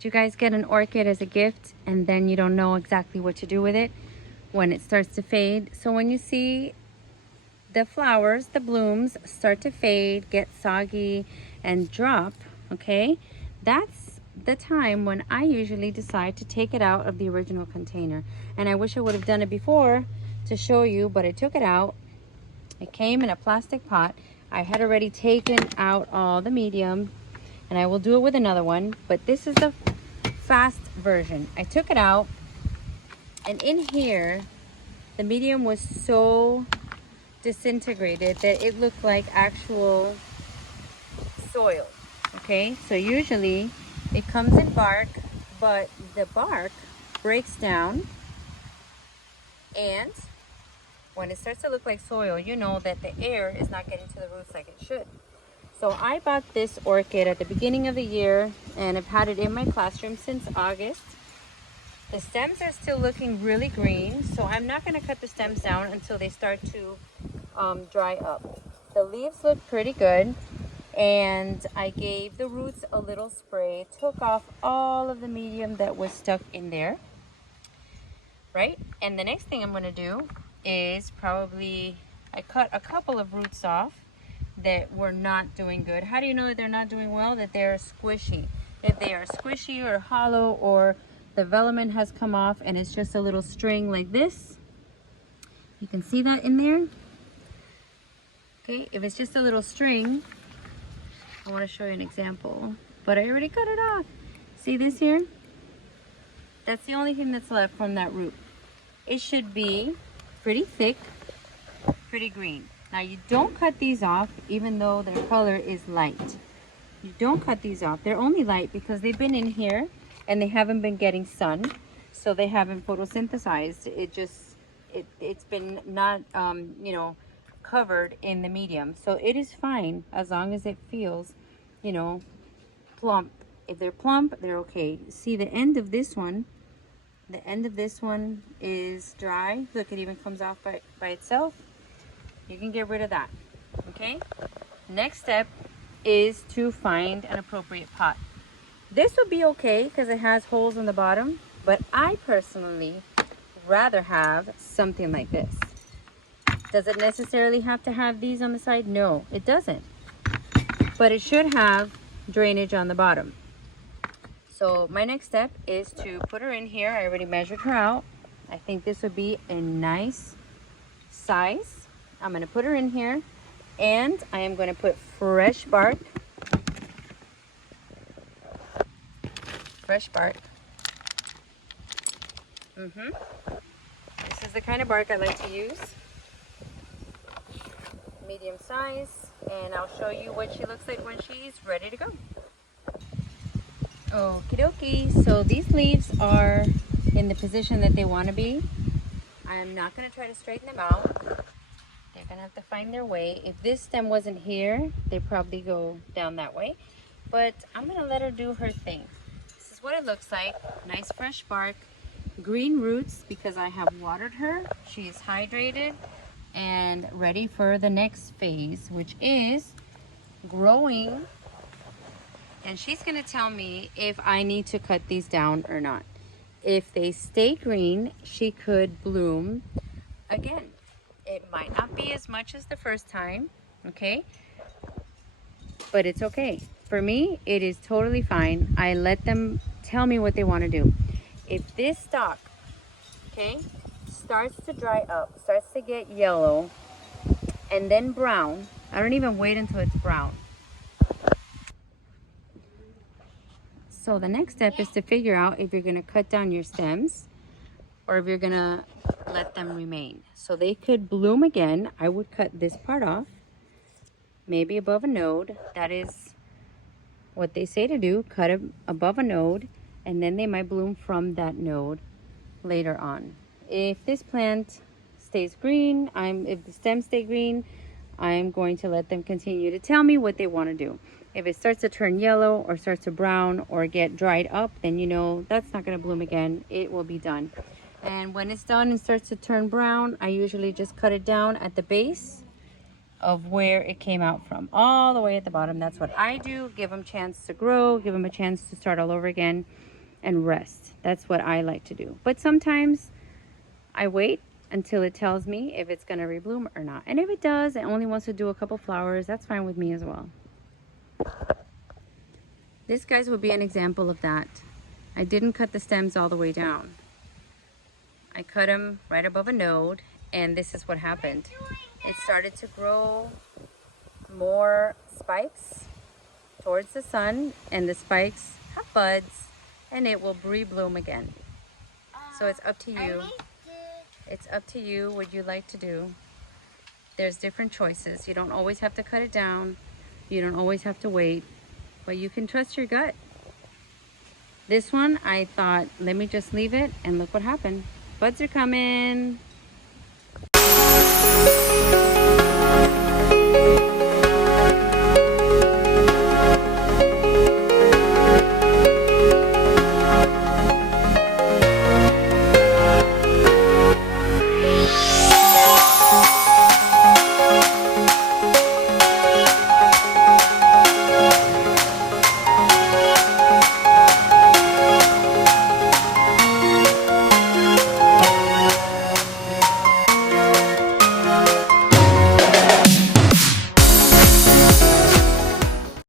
Did you guys get an orchid as a gift and then you don't know exactly what to do with it when it starts to fade? So when you see the flowers, the blooms start to fade, get soggy and drop, okay, that's the time when I usually decide to take it out of the original container. And I wish I would have done it before to show you, but I took it out. It came in a plastic pot. I had already taken out all the medium, and I will do it with another one, but this is the fast version. I took it out, and in here the medium was so disintegrated that it looked like actual soil. Okay, so usually it comes in bark, but the bark breaks down, and when it starts to look like soil, you know that the air is not getting to the roots like it should. So I bought this orchid at the beginning of the year, and I've had it in my classroom since August. The stems are still looking really green, so I'm not going to cut the stems down until they start to dry up. The leaves look pretty good, and I gave the roots a little spray, took off all of the medium that was stuck in there, right? And the next thing I'm going to do is I cut a couple of roots off that were not doing good. How do you know that they're not doing well? That they're squishy. If they are squishy or hollow, or the velamen has come off and it's just a little string like this, you can see that in there. Okay, if it's just a little string, I want to show you an example, but I already cut it off. See this here? That's the only thing that's left from that root. It should be pretty thick, pretty green. Now you don't cut these off even though their color is light. You don't cut these off. They're only light because they've been in here and they haven't been getting sun, so they haven't photosynthesized. It's been not you know, covered in the medium, so it is fine as long as it feels, you know, plump. If they're plump, they're okay. See the end of this one? The end of this one is dry. Look, it even comes off by itself. You can get rid of that. Okay, next step is to find an appropriate pot. This would be okay because it has holes in the bottom, but I personally rather have something like this. Does it necessarily have to have these on the side? No, it doesn't, but it should have drainage on the bottom. So my next step is to put her in here. I already measured her out. I think this would be a nice size. I'm going to put her in here, and I am going to put fresh bark. Fresh bark. This is the kind of bark I like to use. Medium size, and I'll show you what she looks like when she's ready to go. Okie dokie, so these leaves are in the position that they want to be. I'm not going to try to straighten them out. They're going to have to find their way. If this stem wasn't here, they probably go down that way. But I'm going to let her do her thing. This is what it looks like. Nice fresh bark, green roots because I have watered her. She is hydrated and ready for the next phase, which is growing. And she's going to tell me if I need to cut these down or not. If they stay green, she could bloom again. It might not be as much as the first time, okay? But it's okay. For me, it is totally fine. I let them tell me what they want to do. If this stalk, okay, starts to dry up, starts to get yellow, and then brown, I don't even wait until it's brown. So the next step is to figure out if you're going to cut down your stems or if you're going to let them remain. So they could bloom again. I would cut this part off, maybe above a node. That is what they say to do, cut it above a node, and then they might bloom from that node later on. If this plant stays green, if the stems stay green, I'm going to let them continue to tell me what they want to do. If it starts to turn yellow or starts to brown or get dried up, then you know that's not going to bloom again. It will be done. And when it's done and starts to turn brown, I usually just cut it down at the base of where it came out from, all the way at the bottom. That's what I do. Give them a chance to grow, give them a chance to start all over again. and rest. That's what I like to do. But sometimes I wait until it tells me if it's going to rebloom or not. And if it does, it only wants to do a couple flowers, that's fine with me as well. This, guys, would be an example of that. I didn't cut the stems all the way down. I cut them right above a node, and this is what happened. It started to grow more spikes towards the sun, and the spikes have buds, and it will rebloom again. So it's up to you. It's up to you what you like to do. There's different choices. You don't always have to cut it down. You don't always have to wait, but you can trust your gut. This one, I thought, let me just leave it, and look what happened. Buds are coming.